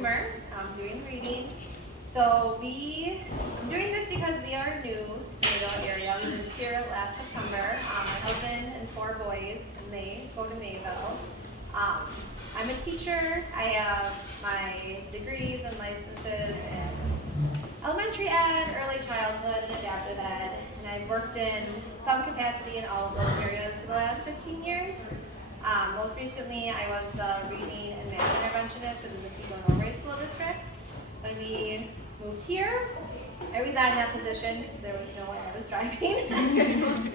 Coomer. I'm doing reading. So I'm doing this because we are new to the Mayville area. We moved here last September. My husband and 4 boys, and they go to Mayville. I'm a teacher. I have my degrees and licenses in elementary ed, early childhood, and adaptive ed. And I've worked in some capacity in all of those areas for the last 15 years. Most recently, I was the reading and math interventionist for the Muskego-Norway School District. When we moved here, I resigned that position because there was no way I was driving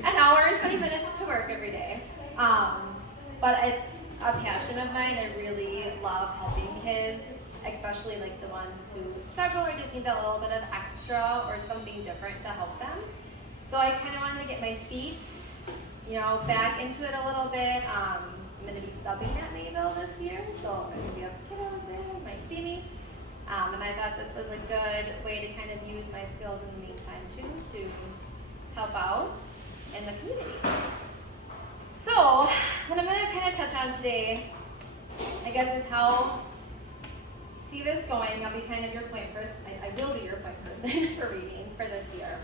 an hour and 20 minutes to work every day. But it's a passion of mine. I really love helping kids, especially like the ones who struggle or just need that little bit of extra or something different to help them. So I kind of wanted to get my feet, back into it a little bit. I'm going to be subbing at Mayville this year, so there's going to be a kiddos there who might see me. And I thought this was a good way to kind of use my skills in the meantime too to help out in the community. So what I'm going to kind of touch on today, I guess, is how see this going. I'll be kind of your point person. I will be your point person for reading for this year.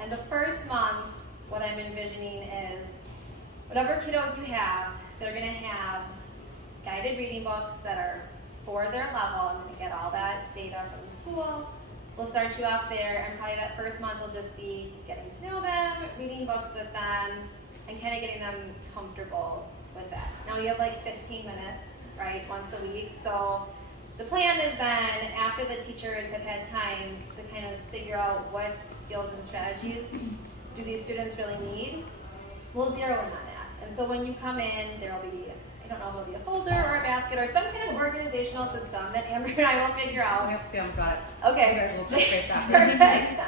And the first month, what I'm envisioning is whatever kiddos you have, they're going to have guided reading books that are for their level. I'm going to get all that data from the school. We'll start you off there, and probably that first month will just be getting to know them, reading books with them, and kind of getting them comfortable with that. Now you have like 15 minutes, right, once a week. So the plan is then, after the teachers have had time to kind of figure out what skills and strategies do these students really need, we'll zero in on that. And so when you come in, there will be, I don't know if it'll be a folder or a basket or some kind of organizational system that Amber and I will figure out. Yep, Sam's got it. Okay. You guys will touch base after. Perfect.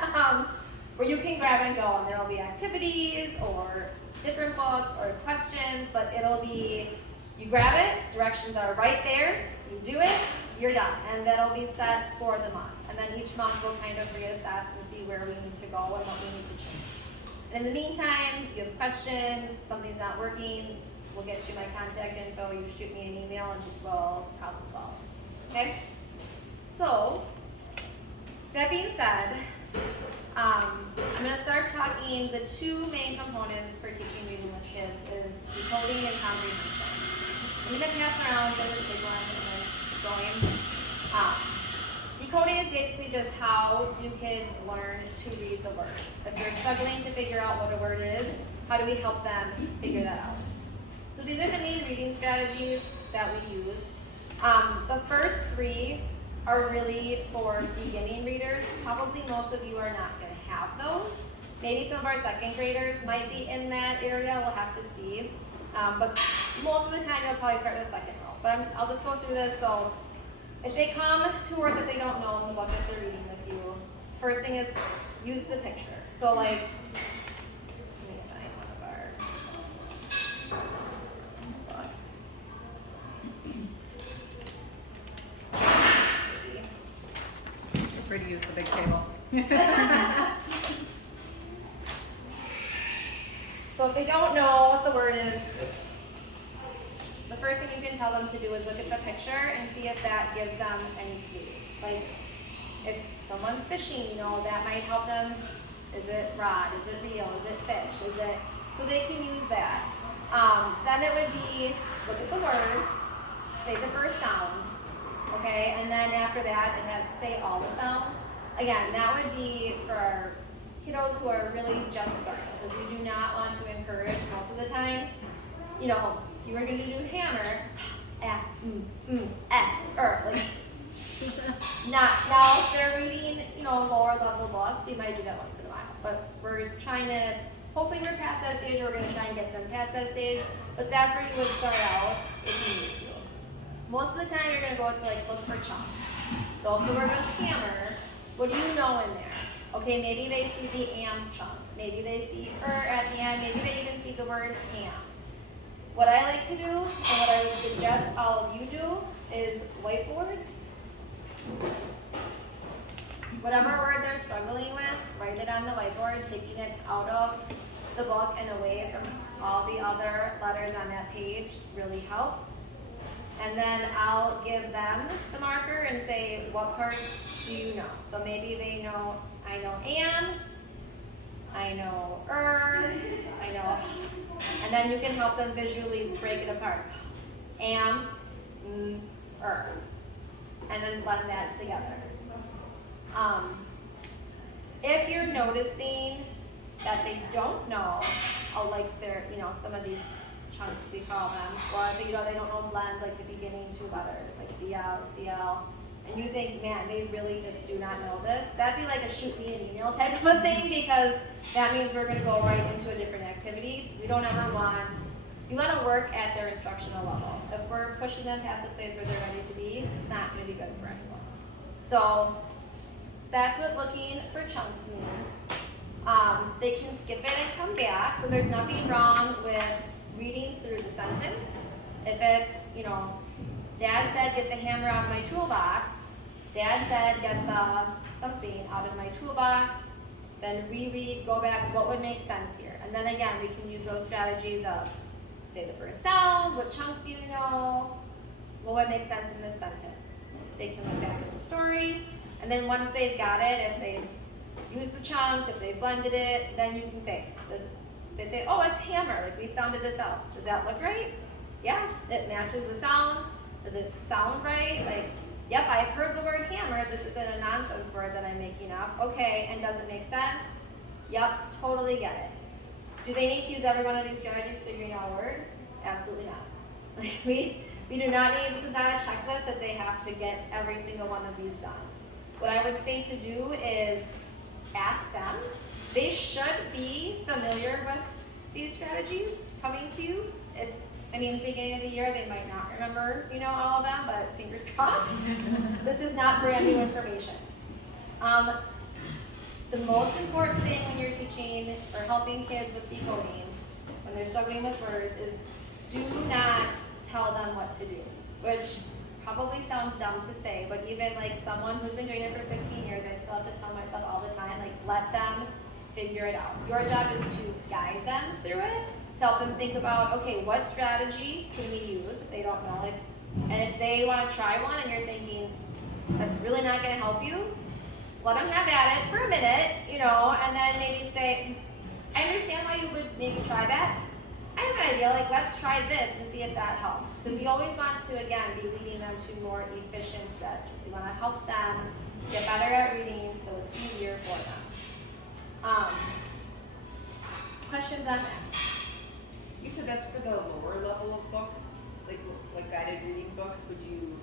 Where you can grab and go, and there will be activities or different books or questions, but it'll be, you grab it, directions are right there, you do it, you're done. And that'll be set for the month. And then each month we'll kind of reassess and see where we need to go and what we need to change. In the meantime, if you have questions, something's not working, we'll get you my contact info, you shoot me an email, and we'll problem solve. Okay? So, that being said, I'm going to start talking, the 2 main components for teaching reading with kids is decoding and comprehension. I'm going to pass around this big one and going. Decoding is basically just how do kids learn to read the words. If they're struggling to figure out what a word is, how do we help them figure that out? So these are the main reading strategies that we use. The first 3 are really for beginning readers. Probably most of you are not going to have those. Maybe some of our 2nd graders might be in that area. We'll have to see. But most of the time, you'll probably start in the 2nd row. But I'll just go through this. So if they come to a word that they don't know in the book that they're reading with you, first thing is use the picture. So like, let me find one of our books. Feel free to use the big table. So if they don't know what the word is, the first thing you can tell them to do is look at the picture and see if that gives them any clues. Like, if someone's fishing, that might help them. Is it rod? Is it reel? Is it fish? Is it? So they can use that. Then it would be, look at the word, say the first sound, okay? And then after that, it has say all the sounds. Again, that would be for our kiddos who are really just starting, because we do not want to encourage most of the time, if you were going to do hammer, like, not, now if they're reading, lower level books, we might do that once in a while, but we're trying to, hopefully we're past that stage, we're going to try and get them past that stage, but that's where you would start out if you need to. Most of the time you're going to go to look for chunks. So if the word was hammer, what do you know in there? Okay, maybe they see the am chunk, maybe they see at the end, maybe they even see the word ham. What I like to do, and what I would suggest all of you do, is whiteboards. Whatever word they're struggling with, write it on the whiteboard, taking it out of the book and away from all the other letters on that page really helps. And then I'll give them the marker and say, what parts do you know? So maybe they know, I know am, I know I know, and then you can help them visually break it apart. Am, and then blend that together. If you're noticing that they don't know, like their, some of these chunks we call them, or they don't know blends like the beginning two letters, like BL, CL, and you think, man, they really just do not know this, that'd be like a shoot me an email type of a thing, because that means we're going to go right into a different activity. We don't ever want, you want to work at their instructional level. If we're pushing them past the place where they're ready to be, it's not going to be good for anyone. So that's what looking for chunks means. They can skip it and come back, so there's nothing wrong with reading through the sentence. If it's, Dad said get the hammer out of my toolbox, Dad said get the something out of my toolbox, then reread, go back, what would make sense here? And then again, we can use those strategies of say the first sound, what chunks do you know, what would make sense in this sentence? They can look back at the story, and then once they've got it, if they've used the chunks, if they've blended it, then you can say, they say, oh, it's hammer, like we sounded this out. Does that look right? Yeah, it matches the sounds. Does it sound right? Like, yep, I've heard the word hammer. This isn't a nonsense word that I'm making up. Okay, and does it make sense? Yep, totally get it. Do they need to use every one of these strategies figuring out a word? Absolutely not. Like we do not need, this is not a checklist that they have to get every single one of these done. What I would say to do is ask them. They should be familiar with these strategies coming to you. Beginning of the year, they might not remember, all of them, but fingers crossed. This is not brand new information. The most important thing when you're teaching or helping kids with decoding, when they're struggling with words, is do not tell them what to do, which probably sounds dumb to say, but even like someone who's been doing it for 15 years, I still have to tell myself all the time, like let them figure it out. Your job is to guide them through it, to help them think about, okay, what strategy can we use if they don't know it, and if they want to try one and you're thinking, that's really not going to help you, let them have at it for a minute, and then maybe say, I understand why you would maybe try that. I have an idea, like let's try this and see if that helps. Because we always want to, again, be leading them to more efficient strategies. We want to help them get better at reading so it's easier for them. Questions on that? You said that's for the lower level of books, like guided reading books. Would you?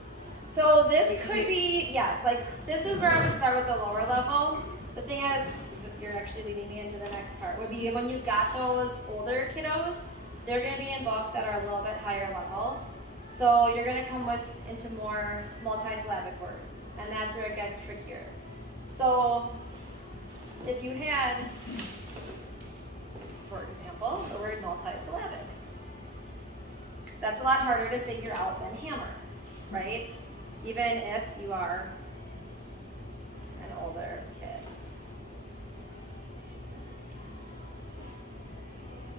So this could be, yes, like this is where I would start with the lower level. The thing is, you're actually leading me into the next part, would be when you've got those older kiddos, they're going to be in books that are a little bit higher level. So you're going to come into more multisyllabic words, and that's where it gets trickier. So if you had, for example, the word multisyllabic, that's a lot harder to figure out than hammer, right? Even if you are an older kid.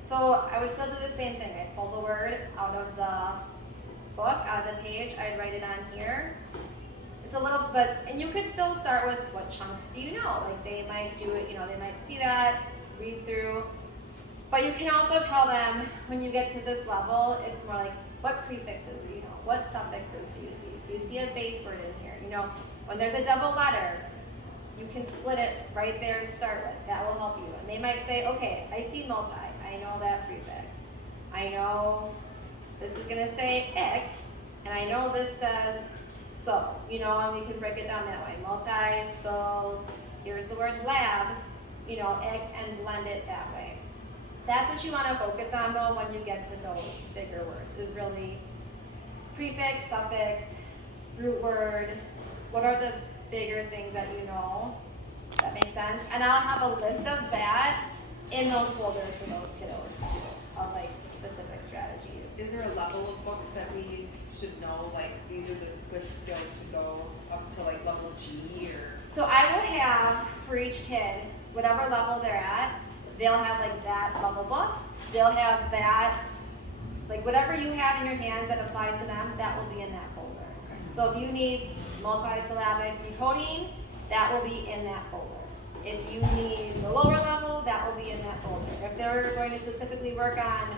So I would still do the same thing. I'd pull the word out of the book, out of the page, I'd write it on here. It's a little bit, and you could still start with what chunks do you know? Like they might do it, they might see that, read through. But you can also tell them when you get to this level, it's more like, what prefixes do you know? What suffixes do you see? Do you see a base word in here? When there's a double letter, you can split it right there and start with. That will help you. And they might say, okay, I see multi. I know that prefix. I know this is going to say ick, and I know this says so, and we can break it down that way. Multi, so here's the word lab, ick, and blend it that way. That's what you want to focus on, though, when you get to those bigger words, is really prefix, suffix, root word. What are the bigger things that you know? Does that make sense? And I'll have a list of that in those folders for those kiddos, too, of, specific strategies. Is there a level of books that we should know, these are the good skills to go up to, level G, or? So I will have, for each kid, whatever level they're at, they'll have, that level book. They'll have that Like whatever you have in your hands that applies to them, that will be in that folder. Okay. So if you need multisyllabic decoding, that will be in that folder. If you need the lower level, that will be in that folder. If they're going to specifically work on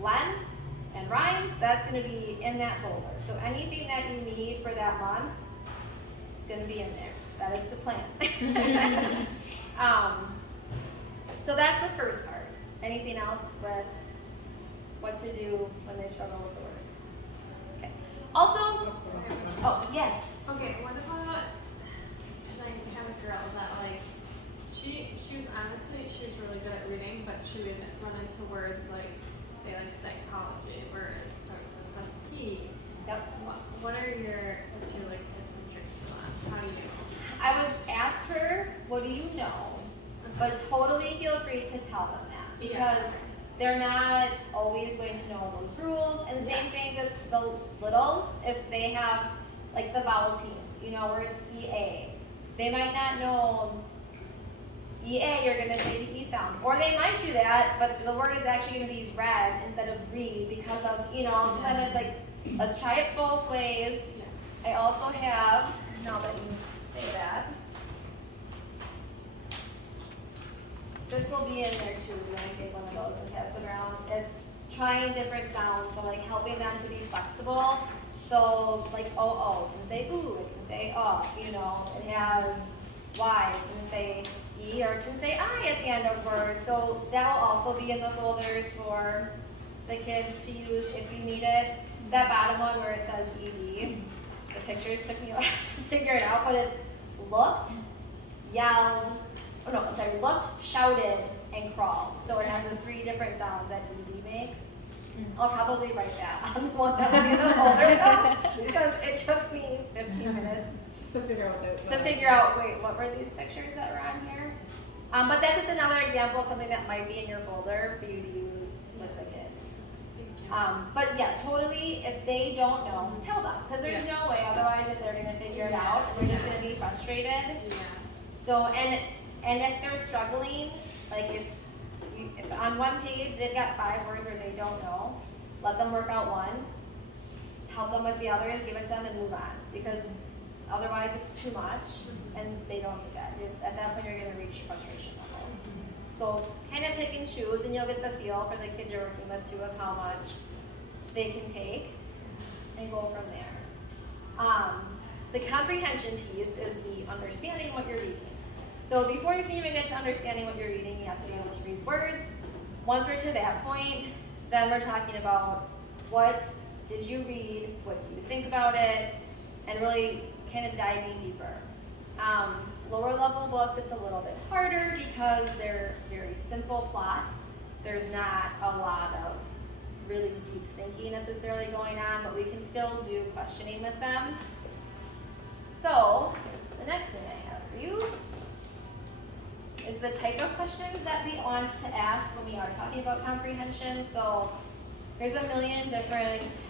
blends and rhymes, that's going to be in that folder. So anything that you need for that month is going to be in there. That is the plan. So that's the first part. Anything else with what to do when they struggle with the word? Okay. Also, oh yes. Okay, what about, like, I have a girl that, like, she was honestly, she was really good at reading, but she would run into words like, say, like psychology, where it starts with a P. Yep. What's your, like, tips and tricks for that? How do you? I would ask her, what do you know? But totally feel free to tell them that. Because they're not always going to know those rules. And same things with the littles. If they have, like, the vowel teams, you know, where it's EA. They might not know EA, you're going to say the E sound. Or they might do that, but the word is actually going to be read instead of read because of, you know, so then it's like, let's try it both ways. I also have, now that you say that, this will be in there too, when I take one of those and pass it around. It's trying different sounds, so like helping them to be flexible. So like O, it can say ooh, it can say you know, it has Y, it can say E, or it can say I at the end of words. So that will also be in the folders for the kids to use if you need it. That bottom one where it says ED, the pictures took me a while to figure it out, but it's looked, yelled, looked, shouted, and crawled. So it has the 3 different sounds that ED makes. I'll probably write that on the one that will be in the folder though, because it took me 15 minutes To figure out that. to figure out, wait, what were these pictures that were on here? But that's just another example of something that might be in your folder for you to use with the kids. But yeah, totally, if they don't know, tell them, because there's no way otherwise if they're going to figure it out, and they're just going to be frustrated. So, and if they're struggling, like if on one page they've got 5 words where they don't know, let them work out one, help them with the others, give it to them, and move on. Because otherwise it's too much, and they don't need that. At that point, you're going to reach frustration level. So kind of pick and choose, and you'll get the feel for the kids you're working with too of how much they can take, and go from there. The comprehension piece is the understanding what you're reading. So before you can even get to understanding what you're reading, you have to be able to read words. Once we're to that point, then we're talking about what did you read, what do you think about it, and really kind of diving deeper. Lower level books, it's a little bit harder because they're very simple plots. There's not a lot of really deep thinking necessarily going on, but we can still do questioning with them. So, the next thing I have for you is the type of questions that we want to ask when we are talking about comprehension. So there's a million different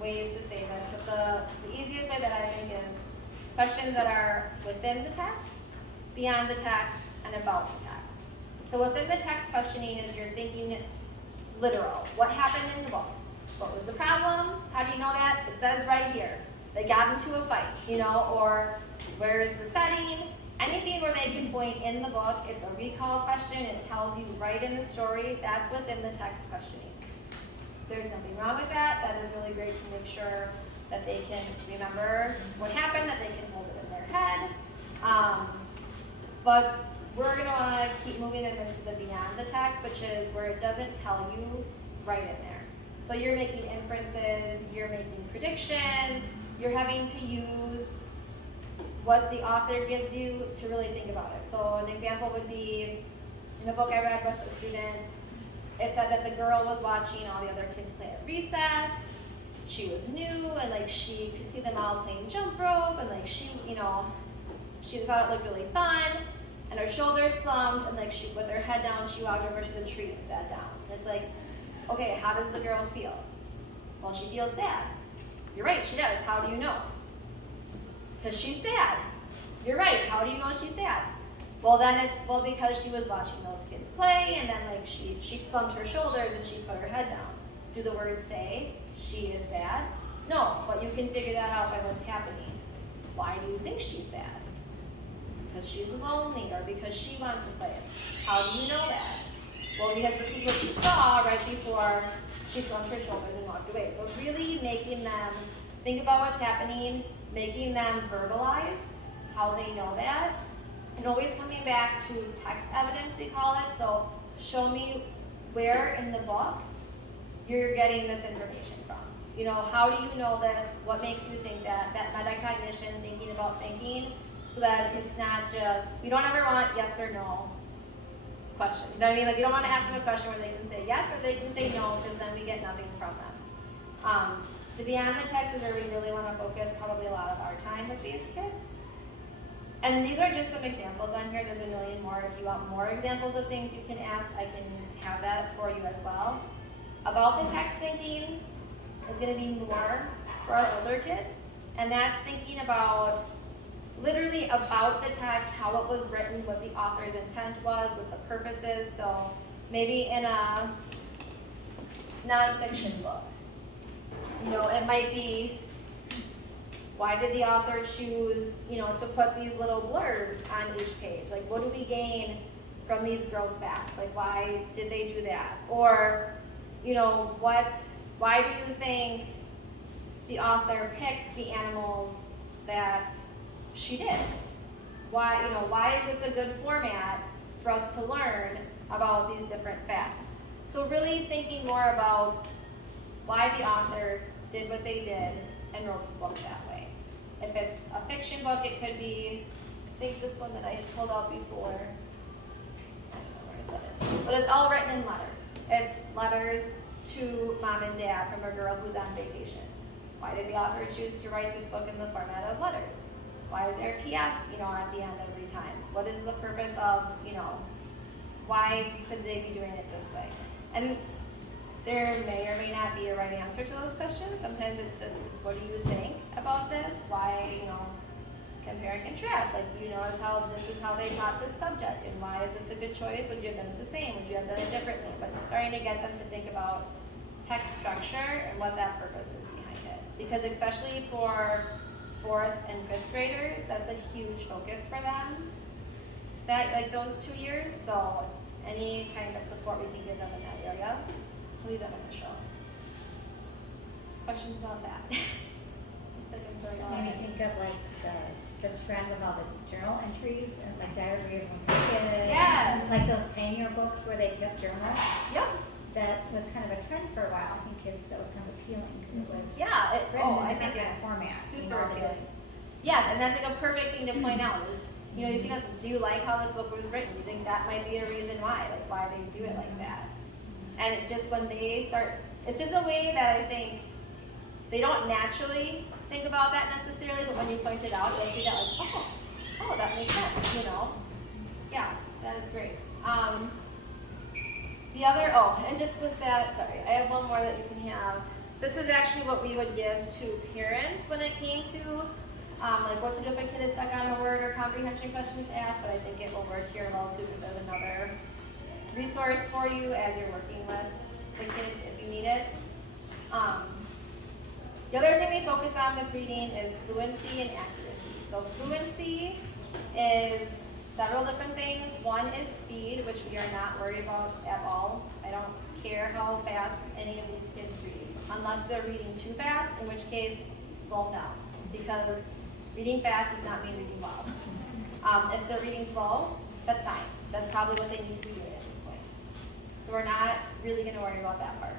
ways to say this, but the easiest way that I think is questions that are within the text, beyond the text, and about the text. So within the text questioning is you're thinking literal. What happened in the book? What was the problem? How do you know that? It says right here. They got into a fight, you know, or where is the setting? Anything where they can point in the book, it's a recall question, it tells you right in the story, that's within the text questioning. There's nothing wrong with that. That is really great to make sure that they can remember what happened, that they can hold it in their head. But we're going to want to keep moving them into the beyond the text, which is where it doesn't tell you right in there. So you're making inferences, you're making predictions, you're having to use what the author gives you to really think about it. So an example would be, in a book I read with a student, it said that the girl was watching all the other kids play at recess. She was new, and like she could see them all playing jump rope, and like she, you know, she thought it looked really fun, and her shoulders slumped, and like she, with her head down, she walked over to the tree and sat down. And it's like, okay, how does the girl feel? Well, she feels sad. You're right, she does. How do you know? Because she's sad. You're right, how do you know she's sad? Well, then it's, well, because she was watching those kids play, and then like she slumped her shoulders and she put her head down. do the words say she is sad? No, but you can figure that out by what's happening. Why do you think she's sad? Because she's lonely or because she wants to play. How do you know that? Well, because this is what she saw right before she slumped her shoulders and walked away. So really making them think about what's happening, making them verbalize how they know that, and always coming back to text evidence, we call it. So show me where in the book you're getting this information from. You know, how do you know this? What makes you think that? That metacognition, thinking about thinking, so that it's not just, we don't ever want yes or no questions. You know what I mean? Like, you don't want to ask them a question where they can say yes or they can say no, because then we get nothing from them. The beyond the text is where we really want to focus probably a lot of our time with these kids. And these are just some examples on here. There's a million more. If you want more examples of things you can ask, I can have that for you as well. About the text thinking is going to be more for our older kids. And that's thinking about, literally about the text, how it was written, what the author's intent was, what the purpose is. So maybe in a nonfiction book, you know, it might be, why did the author choose, you know, to put these little blurbs on each page? Like, what do we gain from these gross facts? Like, why did they do that? Or, you know, why do you think the author picked the animals that she did? Why, you know, why is this a good format for us to learn about these different facts? So really thinking more about why the author did what they did and wrote the book that way. If it's a fiction book, it could be, I think this one that I had pulled out before, I don't know where I said it, but it's all written in letters. It's letters to mom and dad from a girl who's on vacation. Why did the author choose to write this book in the format of letters? Why is there a PS, you know, at the end every time? What is the purpose of, you know, why could they be doing it this way? And there may or may not be a right answer to those questions. Sometimes it's just, what do you think about this? Why, you know, compare and contrast. Like, do you notice how this is how they taught this subject? And why is this a good choice? Would you have done it the same? Would you have done it differently? But starting to get them to think about text structure and what that purpose is behind it. Because especially for 4th and 5th graders, that's a huge focus for them. That, like, those 2 years. So any kind of support we can give them in that area will be beneficial. Questions about that? Made me think of like the trend with all the journal entries and like diary of one kid. Yes. Like those painter books where they kept journals. Yep. That was kind of a trend for a while. I think kids, that was kind of appealing because it was Yeah. written I in think that kind of it's format. super they good. just, Yes, and that's like a perfect thing to point out is, you know, if you guys, do you like how this book was written? Do you think that might be a reason why, like why they do it like that? And it just when they start, it's just a way that I think they don't naturally think about that necessarily, but when you point it out, they'll see that like, oh, that makes sense, you know? Yeah, that is great. The other, and just with that, sorry, I have one more that you can have. This is actually what we would give to parents when it came to like what to do if a kid is stuck on a word or comprehension questions asked, but I think it will work here well too because there's another resource for you as you're working with the kids if you need it. The other thing we focus on with reading is fluency and accuracy. So fluency is several different things. One is speed, which we are not worried about at all. I don't care how fast any of these kids read, unless they're reading too fast, in which case, slow them down. Because reading fast does not mean reading well. If they're reading slow, that's fine. That's probably what they need to be doing at this point. So we're not really going to worry about that part.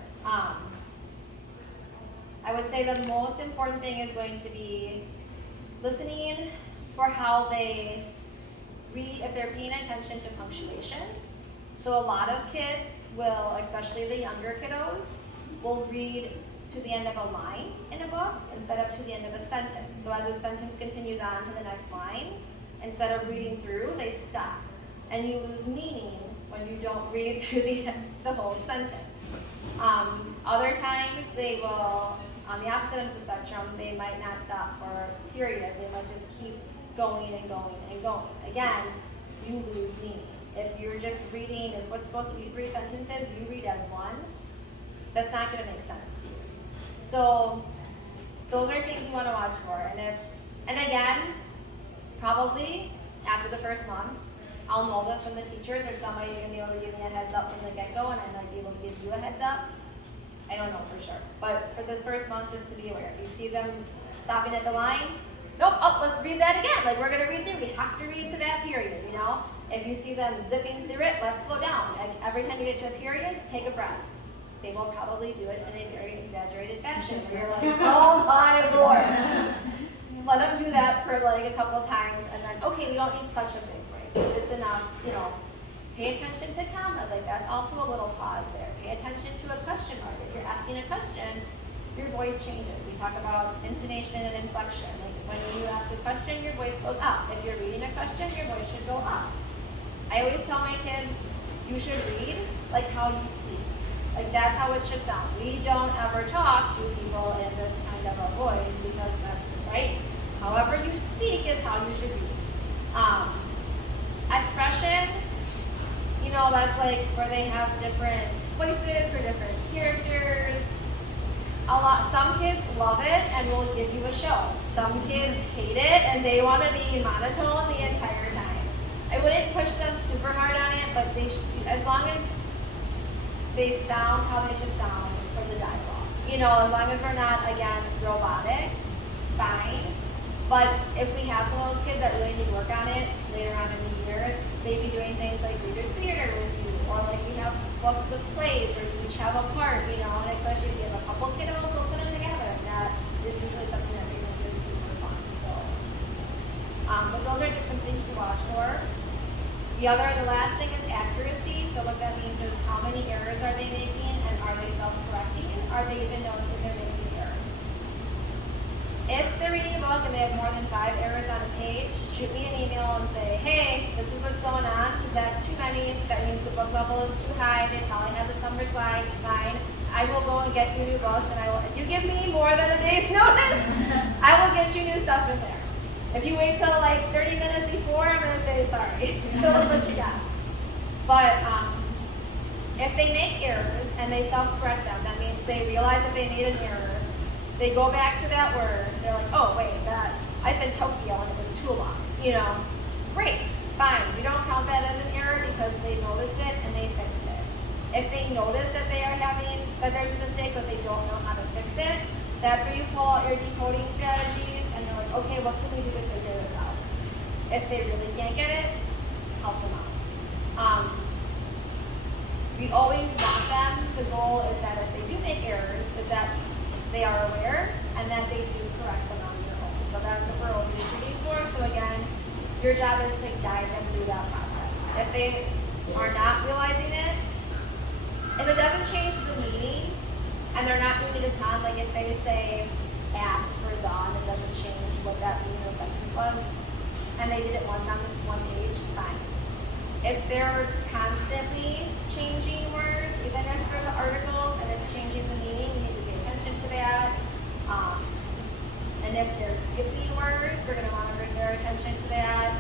I would say the most important thing is going to be listening for how they read, if they're paying attention to punctuation. So a lot of kids will, especially the younger kiddos, will read to the end of a line in a book instead of to the end of a sentence. So as the sentence continues on to the next line, instead of reading through, they stop. And you lose meaning when you don't read through the whole sentence. Other times they will, on the opposite end of the spectrum, they might not stop for a period. They might just keep going and going and going. Again, you lose meaning. If you're just reading, if what's supposed to be 3 sentences, you read as 1, That's not gonna make sense to you. So those are things you wanna watch for. And again, probably after the first month, I'll know this from the teachers, or somebody gonna be able to give me a heads up from the get-go, and I might be able to give you a heads up. I don't know for sure, but for this first month, just to be aware, if you see them stopping at the line, nope, oh, let's read that again. Like, we're gonna read through, we have to read to that period, you know? If you see them zipping through it, let's slow down. Like, every time you get to a period, take a breath. They will probably do it in a very exaggerated fashion. And you're like, oh my Lord. Let them do that for like a couple times, and then, okay, we don't need such a big break. Just enough, you know, pay attention to commas. Like, that's also a little pause there. Pay attention to a question mark. If you're asking a question, your voice changes. We talk about intonation and inflection. Like, when you ask a question, your voice goes up. If you're reading a question, your voice should go up. I always tell my kids, you should read like how you speak. Like, that's how it should sound. We don't ever talk to people in this kind of a voice because that's right. However you speak is how you should read. Expression, you know, that's like where they have different voices for different characters. Some kids love it and will give you a show. Some kids hate it and they want to be monotone the entire time. I wouldn't push them super hard on it, but they should, as long as they sound how they should sound for the dialogue. You know, as long as we're not, again, robotic, fine. But if we have some of those kids that really need work on it later on in the year, they'd be doing things like readers theater with you, or like we have books with plays, or you each have a part, you know, and especially if you have a couple kiddos, we'll put them together. And that is usually something that we think is super fun. So, but those are just some things to watch for. The last thing is accuracy. So what that means is how many errors are they making, and are they self-correcting? Are they even noticing they're making errors? If they're reading a book and they have more than 5 errors on a page, shoot me an email and say, hey, this is what's going on. That's too many. That means the book level is too high. They probably have this number slide. Fine. I will go and get you new books, and if you give me more than a day's notice, I will get you new stuff in there. If you wait till like 30 minutes before, I'm going to say sorry. Still what you got. But if they make errors and they self-correct them, that means they realize that they made an error. They go back to that word. They're like, oh, wait, I said Tokyo and it was toolbox. You know, great, fine. We don't count that as an error because they noticed it and they fixed it. If they notice that that there's a mistake but they don't know how to fix it, that's where you pull out your decoding strategies and you're like, okay, what can we do to figure this out? If they really can't get it, help them out. We always want them, the goal is that if they do make errors, is that they are aware and that they do correct them on their own. So that's what we're always shooting for. So again, your job is to guide them through that process. If they are not realizing it, if it doesn't change the meaning and they're not doing it a ton, like if they say at for the and it doesn't change what that meaning of the sentence was, and they did it once on one page, fine. If they're constantly changing words, even if for the articles and it's changing the meaning, we need to pay attention to that. And if they're skipping words, we're going to want to bring their attention to that.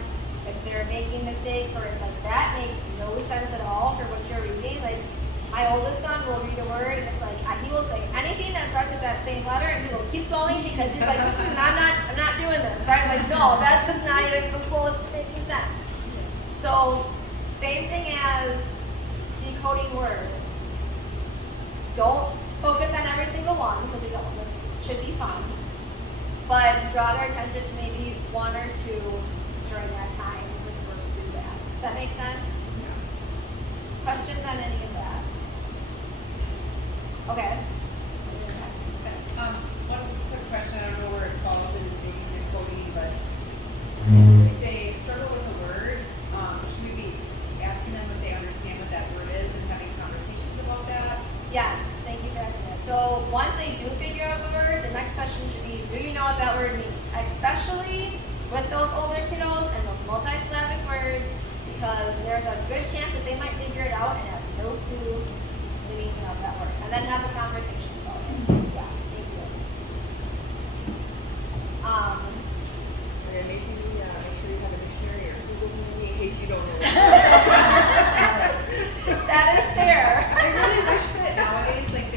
If they're making mistakes or it's like, that makes no sense at all for what you're reading. Like, my oldest son will read a word and it's like, he will say anything that starts with that same letter and he will keep going because he's like, I'm not doing this, right? I'm like, no, that's just not even close to making sense. So, same thing as decoding words. Don't focus on every single one because this should be fun. But draw their attention to maybe 1 or 2 during that time and just work through that. Does that make sense? Yeah. Questions on any of that? Okay. One quick question, I don't know where it falls in maybe decoding, but if they struggle with a word, should we be asking them if they understand what that word is and having conversations about that? Yes, thank you for asking that. So once they do figure out the word, the next question should be, do you know what that word means? Especially with those older kiddos and those multi-syllabic words, because there's a good chance that they might figure it out and have no clue the meaning of that word. And then have a conversation about it. Yeah, thank you. Okay, make sure you have a dictionary or Google me in case you don't know. That is fair. I really wish that nowadays, like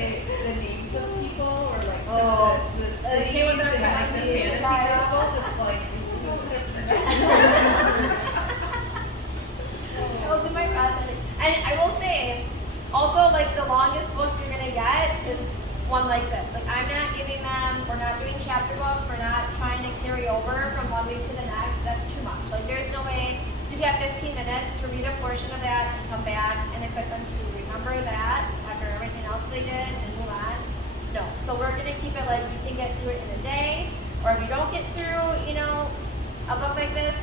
over from one week to the next, that's too much. Like, there's no way, you've got 15 minutes to read a portion of that and come back and expect them to remember that after everything else they did and move on. No, so we're gonna keep it like you can get through it in a day, or if you don't get through, you know, a book like this,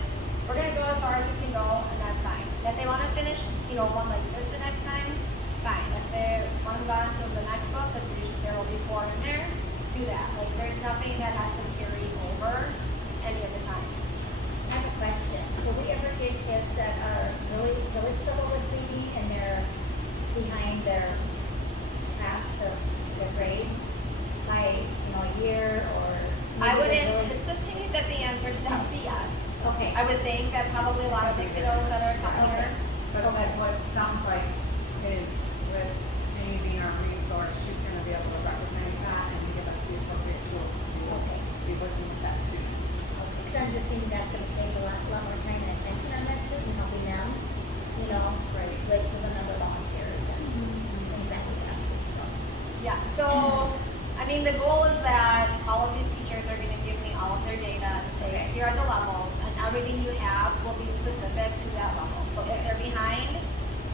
we're gonna go as far as you can go, and that's fine. If they wanna finish, you know, one like this the next time, fine. If they wanna move on to the next book, because there will be 4 in there, do that. Like, there's nothing that has to carry over any of the times. I have a question. Do we ever get kids that are really struggle with reading and they're behind their class, their grade by, you know, a year or? I would maybe they're really- anticipate that the answer to that would be yes. Okay. I would think that probably a lot of the kiddos that are coming Okay. here. But what sounds like is with Amy being our resource, she's gonna be able to recognize that and give us the appropriate tools Okay. to be working with that student. Because I'm just thinking that's going to take a lot more time and attention on that student, helping them, you know, Right. like with another volunteers and things like that too, so. Yeah, so, I mean, the goal is that all of these teachers are gonna give me all of their data and say, here are the levels, and everything you have will be specific to that level. So if they're behind,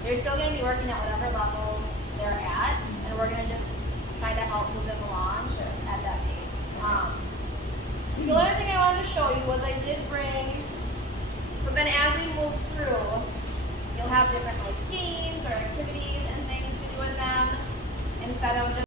they're still gonna be working at whatever level they're at, and we're gonna just try to help move them along at that pace. The other thing I wanted to show you was I did bring, so then as we move through, you'll have different like games or activities and things to do with them, instead of just